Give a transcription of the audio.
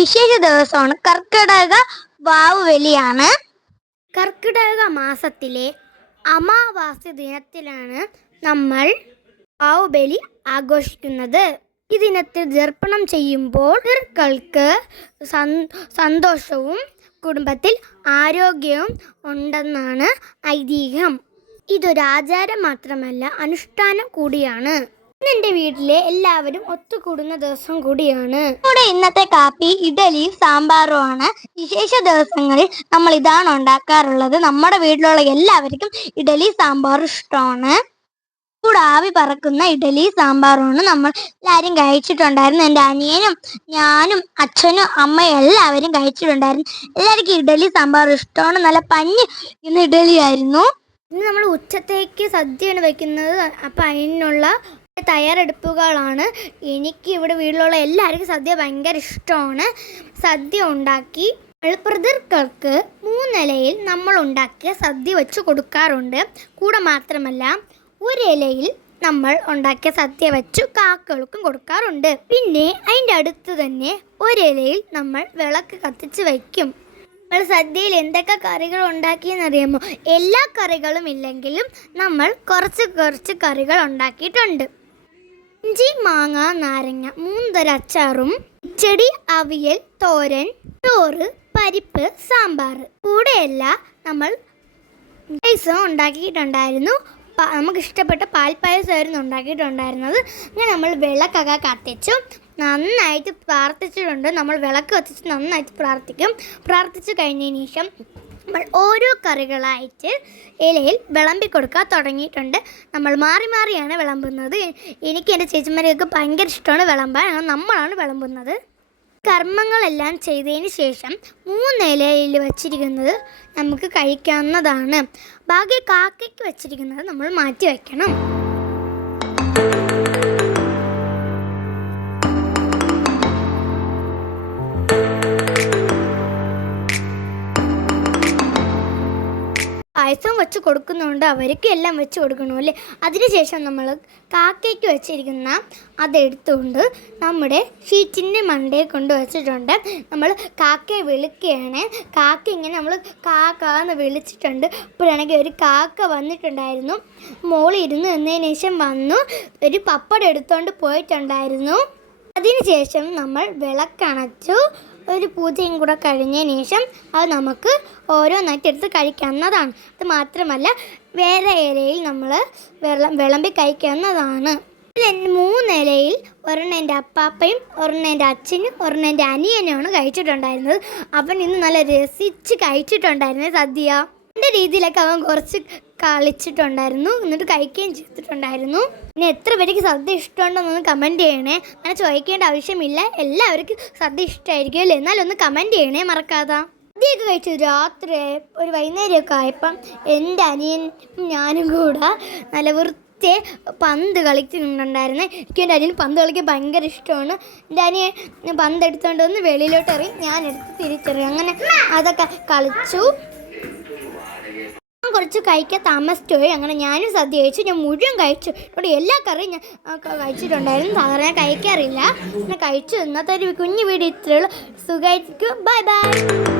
വിശേഷ ദിവസമാണ്. കർക്കിടക വാവുവലിയാണ് കർക്കിടക മാസത്തിലെ അമാവാസ്യ ദിനത്തിലാണ് നമ്മൾ വാവുബലി ആഘോഷിക്കുന്നത്. ഈ ദിനത്തിൽ ദർപ്പണം ചെയ്യുമ്പോൾ പിതൃക്കൾക്ക് സന്തോഷവും കുടുംബത്തിൽ ആരോഗ്യവും ഉണ്ടെന്നാണ് ഐതിഹ്യം. ഇതൊരാചാരം മാത്രമല്ല അനുഷ്ഠാനം കൂടിയാണ്. എന്റെ വീട്ടിലെ എല്ലാവരും ഒത്തുകൂടുന്ന ദിവസം കൂടിയാണ്. നമ്മുടെ ഇന്നത്തെ കാപ്പി ഇഡലി സാമ്പാറും ആണ്. വിശേഷ ദിവസങ്ങളിൽ നമ്മൾ ഇതാണ് ഉണ്ടാക്കാറുള്ളത്. നമ്മുടെ വീട്ടിലുള്ള എല്ലാവർക്കും ഇഡലി സാമ്പാറും ഇഷ്ടമാണ്. ചൂടാവി ആവി പറക്കുന്ന ഇഡലി സാമ്പാറുമാണ് നമ്മൾ എല്ലാവരും കഴിച്ചിട്ടുണ്ടായിരുന്നു. എന്റെ അനിയനും ഞാനും അച്ഛനും അമ്മയും എല്ലാവരും കഴിച്ചിട്ടുണ്ടായിരുന്നു. എല്ലാവർക്കും ഇഡലി സാമ്പാർ ഇഷ്ടമാണ്. നല്ല പഞ്ഞ് ഇന്ന് ഇഡലി ആയിരുന്നു. ഇന്ന് നമ്മൾ ഉച്ചത്തേക്ക് സദ്യയാണ് വെക്കുന്നത്. അപ്പം അതിനുള്ള തയ്യാറെടുപ്പുകളാണ്. എനിക്ക് ഇവിടെ വീട്ടിലുള്ള എല്ലാവർക്കും സദ്യ ഭയങ്കര ഇഷ്ടമാണ്. സദ്യ ഉണ്ടാക്കി എളുപ്പൃതർക്ക് മൂന്നിലയിൽ നമ്മൾ ഉണ്ടാക്കിയ സദ്യ വെച്ച് കൊടുക്കാറുണ്ട്. കൂടെ മാത്രമല്ല ഒരു ഇലയിൽ നമ്മൾ ഉണ്ടാക്കിയ സദ്യ വെച്ച് കാക്കകൾക്കും കൊടുക്കാറുണ്ട്. പിന്നെ അതിന്റെ അടുത്ത് തന്നെ ഒരിലയിൽ നമ്മൾ വിളക്ക് കത്തിച്ച് വയ്ക്കും. നമ്മൾ സദ്യയിൽ എന്തൊക്കെ കറികൾ ഉണ്ടാക്കിയെന്നറിയാമോ? എല്ലാ കറികളും ഇല്ലെങ്കിലും നമ്മൾ കുറച്ച് കുറച്ച് കറികൾ ഉണ്ടാക്കിയിട്ടുണ്ട്. ഇഞ്ചി മാങ്ങ നാരങ്ങ മൂന്നര അച്ചാറും ചെടി അവിയൽ തോരൻ ചോറ് പരിപ്പ് സാമ്പാർ. കൂടെയല്ല നമ്മൾ പായസം ഉണ്ടാക്കിയിട്ടുണ്ടായിരുന്നു. നമുക്ക് ഇഷ്ടപ്പെട്ട പാൽപ്പായസമായിരുന്നു ഉണ്ടാക്കിയിട്ടുണ്ടായിരുന്നത്. അങ്ങനെ നമ്മൾ വിളക്കൊക്കെ കത്തിച്ചു. നന്നായിട്ട് പ്രാർത്ഥിച്ചിട്ടുണ്ട്. നമ്മൾ വിളക്ക് കത്തിച്ച് നന്നായിട്ട് പ്രാർത്ഥിക്കും. പ്രാർത്ഥിച്ചു കഴിഞ്ഞതിന് ശേഷം നമ്മൾ ഓരോ കറികളായിട്ട് ഇലയിൽ വിളമ്പി കൊടുക്കാൻ തുടങ്ങിയിട്ടുണ്ട്. നമ്മൾ മാറി മാറിയാണ് വിളമ്പുന്നത്. എനിക്ക് എന്റെ ചേച്ചിമാരെയൊക്കെ ഭയങ്കര ഇഷ്ടമാണ് വിളമ്പാൻ. നമ്മളാണ് വിളമ്പുന്നത്. കർമ്മങ്ങളെല്ലാം ചെയ്തതിന് ശേഷം മൂന്ന് ഇലയിൽ വച്ചിരിക്കുന്നത് നമുക്ക് കഴിക്കാവുന്നതാണ്. ബാക്കി കാക്കയ്ക്ക് വച്ചിരിക്കുന്നത് നമ്മൾ മാറ്റി വയ്ക്കണം. പായസം വെച്ച് കൊടുക്കുന്നുണ്ട് അവർക്ക് എല്ലാം വെച്ച് കൊടുക്കണമല്ലേ അതിനുശേഷം നമ്മൾ കാക്കയ്ക്ക് വെച്ചിരിക്കുന്ന അതെടുത്തുകൊണ്ട് നമ്മുടെ ഷീറ്റിന്റെ മണ്ടയിൽ കൊണ്ട് വെച്ചിട്ടുണ്ട്. നമ്മൾ കാക്കയെ വിളിക്കുകയാണ്. കാക്ക ഇങ്ങനെ നമ്മൾ കാക്ക എന്ന് വിളിച്ചിട്ടുണ്ട്. ഇപ്പോഴാണെങ്കിൽ ഒരു കാക്ക വന്നിട്ടുണ്ടായിരുന്നു. മോളിരുന്ന് എന്നതിന് ശേഷം വന്നു. ഒരു പപ്പടം എടുത്തുകൊണ്ട് പോയിട്ടുണ്ടായിരുന്നു. അതിനുശേഷം നമ്മൾ വിളക്കണച്ചു. ഒരു പൂജയും കൂടെ കഴിഞ്ഞതിന് ശേഷം അത് നമുക്ക് ഓരോന്നായിട്ട് എടുത്ത് കഴിക്കാവുന്നതാണ്. അത് മാത്രമല്ല വേറെ ഇലയിൽ നമ്മൾ വെള്ളം വിളമ്പി കഴിക്കാവുന്നതാണ്. മൂന്നിലയിൽ ഒരെണ്ണം എന്റെ അപ്പാപ്പയും ഒരെണ്ണം എന്റെ അച്ഛനും ഒരെണ്ണം എന്റെ അനിയനുമാണ് കഴിച്ചിട്ടുണ്ടായിരുന്നത്. അവൻ ഇന്ന് നല്ല രസിച്ച് കഴിച്ചിട്ടുണ്ടായിരുന്നത് സദ്യ. എന്റെ രീതിയിലൊക്കെ അവൻ കുറച്ച് കളിച്ചിട്ടുണ്ടായിരുന്നു. എന്നിട്ട് കഴിക്കുകയും ചെയ്തിട്ടുണ്ടായിരുന്നു. പിന്നെ എത്ര പേർക്ക് സദ്യ ഇഷ്ടമുണ്ടെന്നൊന്ന് കമന്റ് ചെയ്യണേ. അങ്ങനെ ചോദിക്കേണ്ട ആവശ്യമില്ല. എല്ലാവർക്കും സദ്യ ഇഷ്ടമായിരിക്കും അല്ലേ? എന്നാലും ഒന്ന് കമന്റ് ചെയ്യണേ മറക്കാതെ. സദ്യയൊക്കെ കഴിച്ചു രാത്രി ഒരു വൈകുന്നേരമൊക്കെ ആയപ്പം എന്റെ അനിയൻ ഞാനും കൂടെ നല്ല വൃത്തി പന്ത് കളിക്കുന്നുണ്ടായിരുന്നു. എനിക്ക് എന്റെ അനിയൻ പന്ത് കളിക്കാൻ ഭയങ്കര ഇഷ്ടമാണ്. എന്റെ അനിയൻ പന്ത് എടുത്തുകൊണ്ട് വന്ന് വെളിയിലോട്ട് എറിയും ഞാൻ എടുത്ത് തിരിച്ചെറിയും. അങ്ങനെ അതൊക്കെ കളിച്ചു. കുറച്ച് കഴിക്കാൻ താമസിച്ചു പോയി അങ്ങനെ ഞാനും സദ്യ കഴിച്ചു. ഞാൻ മുഴുവൻ കഴിച്ചു. ഇവിടെ എല്ലാ കറിയും ഞാൻ കഴിച്ചിട്ടുണ്ടായിരുന്നു. സാധാരണ ഞാൻ കഴിക്കാറില്ല. ഞാൻ കഴിച്ചു. ഇന്നത്തെ ഒരു കുഞ്ഞു വീട് ഇത്രയുള്ളൂ സുഖമായിരിക്കും ബൈ ബൈ.